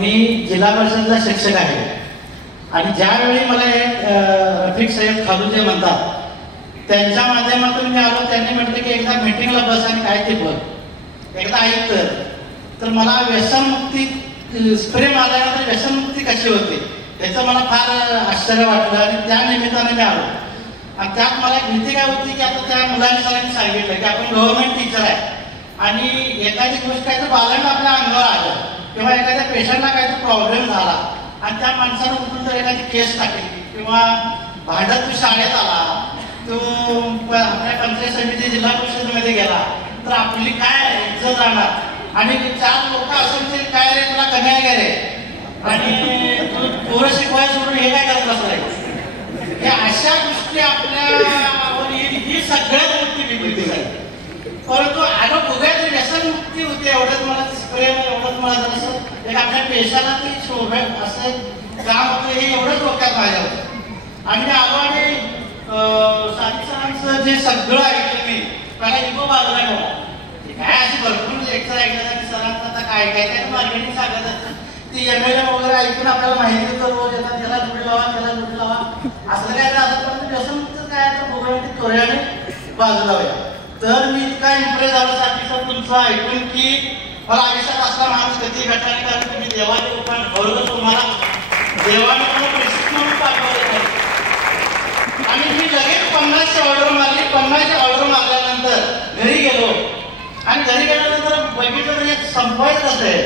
मी जिल्हा परिषदचा शिक्षक आहे आणि ज्यावेळी मला एक रफिक साहेब खालू जे म्हणतात त्यांच्या माध्यमातून मी आलो. त्यांनी म्हटलं की एकदा मीटिंगला बस आणि काय ते बघ, एकदा ऐक तर मला व्यसनमुक्ती स्प्रे मारल्यानंतर व्यसनमुक्ती कशी होते याचं मला फार आश्चर्य वाटलं आणि त्या निमित्ताने मी आलो. आणि त्यात मला भीती काय होती की आता त्या मुलांनी सगळ्यांनी सांगितलं की आपण गव्हर्नमेंट टीचर आहे आणि एखादी गोष्ट काय तर बालंड आपल्या अंगावर आलं किंवा एखाद्या पेशंटला काहीतरी प्रॉब्लेम झाला आणि त्या माणसानं उठून जर एखादी केस टाकली किंवा भांडत तू शाळेत आला, तो आपल्या पंचायत समिती जिल्हा परिषदेमध्ये गेला तर आपली काय इज्जत राहणार आणि 4 लोक असेल तरी काय रे तुला कमी आहे काय रे आणि तू पोरं शिकवायला सोडून हे काय करत बसलाय. हे अशा गोष्टी आपल्यावर ही सगळ्यात मोठी भीती आहे. परंतु आलो बघूया तरी व्यसनमुक्ती होते एवढंच मला स्प्रे एवढंच मला जसं एक आपल्या पेशाला ती शोभेल असं काम होतं हे एवढंच डोक्यात माझ्या होतं. आणि आलो आणि साधी सरांचं जे सगळं ऐकलं मी त्याला इको बाजूला ठेवला. काय अशी भरपूर लेक्चर ऐकलं आणि सरांचं आता काय काय काय मार्केटिंग सांगत असतं ती MLA वगैरे ऐकून आपल्याला माहिती होतं रोज येतात त्याला जुडी लावा त्याला जुडी लावा असं काय असं पण व्यसनमुक्त काय तर बघूया ते थोड्याने बाजूला लावूया. तर मी इतका इम्प्रेस झालो साथीचं तुमचं ऐकून की मला आयुष्यात असला माणूस कधी भेटला नाही. कारण तुम्ही देवाच्या रूपाने बरोबर तुम्हाला देवाने मला प्रशिक्षण पाठवले नाही. आणि मी लगेच 50ची ऑर्डर मारली. 50ची ऑर्डर मारल्यानंतर घरी गेलो आणि घरी गेल्यानंतर बघितलं तर एक संपवायचं असेल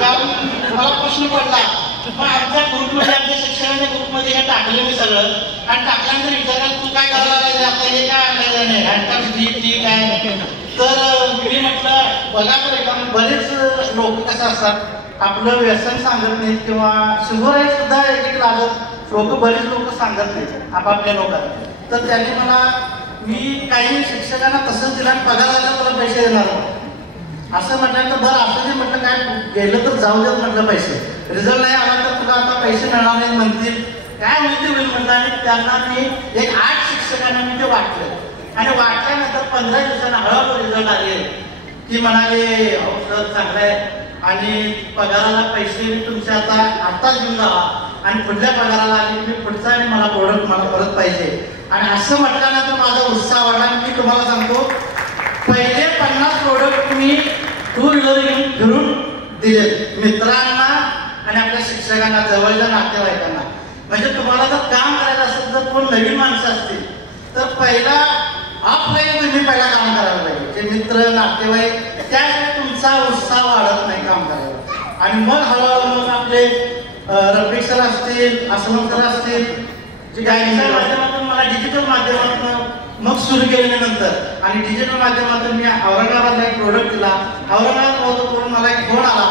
कारण मला प्रश्न पडला. मग आमच्या ग्रुपमध्ये आमच्या शिक्षणाच्या ग्रुपमध्ये हे टाकलं मी सगळं आणि टाकल्यानंतर विचारायला तू काय करायला लागले आता हे काय आणलं नाही घंटा ठीक आहे. तर मी म्हटलं बघा तरी कारण बरेच लोक कसं असतात आपलं व्यसन सांगत नाहीत किंवा शुगर आहे सुद्धा एक लागत लोक बरेच लोक सांगत नाहीत आपापल्या लोकांना. तर त्यांनी मला मी काही शिक्षकांना तसंच दिलं आणि पगाराला तुला पैसे देणार असं म्हटल्यानंतर बरं असं जे म्हटलं काय गेलं तर जाऊ देत म्हटलं पैसे रिझल्ट नाही आला तर तुला आता पैसे मिळणार नाही म्हणतील काय होईल होईल म्हटलं. आणि त्यांना मी एक 8 शिक्षकांना मी ते वाटलं आणि वाटल्यानंतर 15 दिवसांना हळूहळू रिझल्ट आले की म्हणाले सर चांगलं आहे आणि पगाराला पैसे मी तुमचे आताच घेऊन जावा आणि पुढल्या पगाराला आली मी पुढचा आणि मला प्रोडक्ट मला परत पाहिजे. आणि असं म्हटल्यानंतर माझा उत्साह वाढला. मी तुम्हाला सांगतो पहिले 50 प्रोडक्ट मी 2 व्हीलर घेऊन फिरून दिले मित्रांना आणि आपल्या शिक्षकांना जवळच्या नातेवाईकांना. म्हणजे तुम्हाला जर काम करायचं असेल तर कोण नवीन माणसं असतील तर पहिला ऑफलाईन तुम्ही पहिला काम करायला पाहिजे. जे मित्र नातेवाईक त्यावेळी तुमचा उत्साह वाढत नाही काम करायला. आणि मग हळूहळू मग आपले रफिक सर असतील असलम सर असतील जे गायच्या माध्यमातून मला डिजिटल माध्यमातून मग सुरू केल्यानंतर आणि डिजिटल माध्यमातून मी औरंगाबादला एक प्रोडक्ट दिला. औरंगाबाद मला एक फोन आला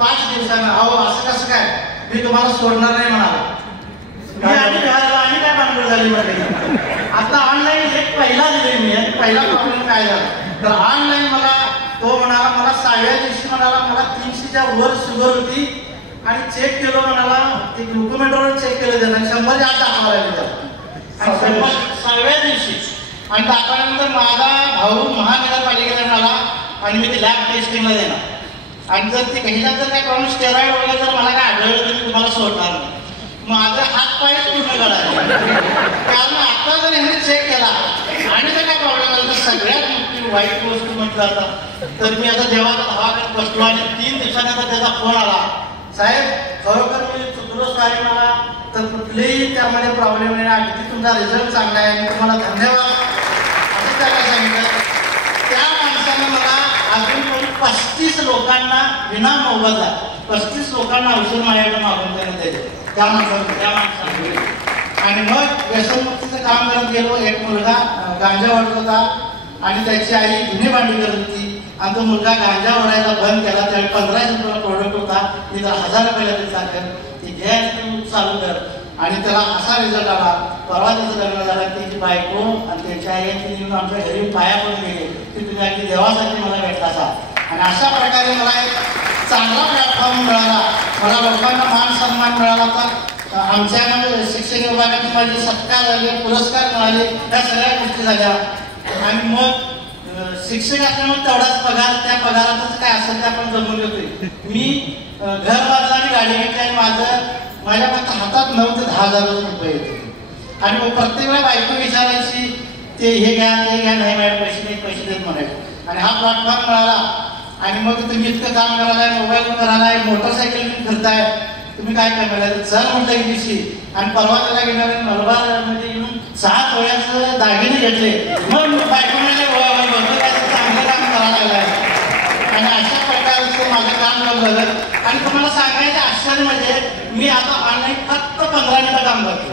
5 दिवसानं अहो असं कसं काय मी तुम्हाला सोडणार नाही म्हणाला. आणि काय भानगड झाली म्हणजे आता ऑनलाईन एक पहिला दिले मी पहिला प्रॉब्लेम काय झाला तर ऑनलाईन मला तो म्हणाला मला 6व्या दिवशी म्हणाला मला 300च्या वर शुगर होती आणि चेक केलं म्हणाला ते डॉक्युमेंटवर चेक केलं त्यानं 100च्या आत दाखवा लागले आणि 6व्या दिवशी आणि दाखवल्यानंतर माझा भाऊ महानगरपालिकेला म्हणाला आणि मी ते लॅब टेस्टिंगला देणार आणि जर ते काही जर काय प्रॉब्लेम स्टेरॉइड वगैरे जर मला काय आढळलं तर मी तुम्हाला सोडणार नाही. माझा हात पाय पूर्ण गळाला कारण आता जर ह्याने चेक केला आणि जर काय प्रॉब्लेम आला तर सगळ्यात मोठी वाईट गोष्ट म्हटलं आता तर मी आता देवाचा धावा करत बसलो आणि 3 दिवसानंतर त्याचा फोन आला साहेब खरोखर मी चुकलो सॉरी मला तर कुठलेही त्यामध्ये प्रॉब्लेम नाही अगदी तुमचा रिझल्ट चांगला आहे मी तुम्हाला धन्यवाद असं त्याला सांगितलं. त्या माणसानं मला अजून 35 लोकांना विना मोबदला 35 लोकांना औषध माझ्याकडे मागून देण्यात द्यायचं त्या माणसाने. आणि मग व्यसनमुक्तीचं काम करत गेलो. एक मुलगा गांजा ओढत होता आणि त्याची आई जुनी भांडी करत होती आणि तो मुलगा गांजा ओढायला बंद केला. त्यावेळी 1500 रुपयाला प्रोडक्ट होता मी जर 1000 रुपयाला तरी सांगेल ती घ्यायचं चालू कर आणि त्याला असा रिझल्ट आला. परवा त्याचं लग्न झालं त्याची बायको आणि त्याच्या आई येऊन आमच्या घरी पाया पडून गेले की तुम्ही अगदी देवासाठी मला भेटला असा. आणि अशा प्रकारे मला एक चांगला प्लॅटफॉर्म मिळाला. मला लोकांना मान सन्मान मिळाला. तर आमच्या शिक्षण विभागाने माझे सत्कार झाले पुरस्कार मिळाले या सगळ्या गोष्टी झाल्या. आणि मग शिक्षक असल्यामुळे तेवढाच पगार, त्या पगारातच काय असेल ते आपण जमून घेतोय. मी घर बांधलं आणि गाडी घेतली आणि माझ्या फक्त हातात 9 ते 10,000 रुपये येते. आणि मग प्रत्येक वेळा बायको विचारायची ते हे घ्या ते घ्या, नाही मॅडम पैसे देत म्हणायचे. आणि हा प्लॅटफॉर्म मिळाला आणि मग तुम्ही इतकं काम करायलाय, मोबाईल करायलाय, मोटरसायकल फिरताय, तुम्ही काय करणार? चल म्हटलं एक दिवशी. आणि परवा त्याला घेणार मलबार मध्ये येऊन 6 तोळ्याचं दागिने घेतले. मग बायको म्हणजे चांगलं काम करायला लागलाय. आणि अशा प्रकारचं माझं काम झालं. आणि तुम्हाला सांगायचं आश्चर्य म्हणजे मी आता ऑनलाईन फक्त 15 मिनिटं काम करतो,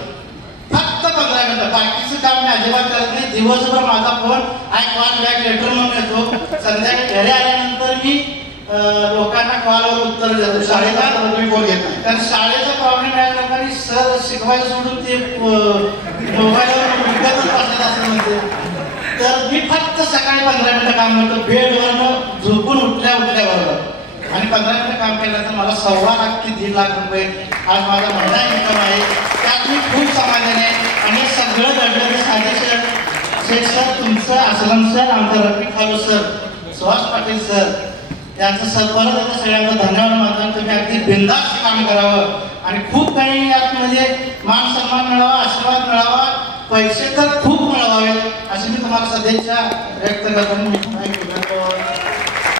फक्त 15 मिनिटं. बाकीचं काम मी अजिबात करत नाही. दिवसभर माझा phone I call back later म्हणून येतो. संध्याकाळी घरी आल्यानंतर मी लोकांना कॉलवर उत्तर देतो. शाळेला तुम्ही फोन घेता, कारण शाळेचा प्रॉब्लेम आहे. लोकांनी सर शिकवायला सोडून ते मोबाईलवर विकतच बसतात असं म्हणते. तर मी फक्त सकाळी 15 मिनिटं काम करतो, बेडवरनं झोपून उठल्याबरोबर. आणि 15 मिनिटं काम केलं तर मला 1.25 लाख ते 1.5 लाख रुपये आज माझा महिना इन्कम आहे. त्यात मी खूप समाधान आहे. आणि हे सगळं घडलं ते साधे शेख सर, तुमचं, असलम सर, आमचं रफिक खालू सर, सुहास पाटील सर यांचं परत एकदा सगळ्यांना धन्यवाद मानतो. तुम्ही अगदी बिनधास्त काम करावं आणि खूप काही यात म्हणजे मान सन्मान मिळावा, आशीर्वाद मिळावा, पैसे तर खूप मिळवावेत अशी मी तुम्हाला सदिच्छा व्यक्त करतो.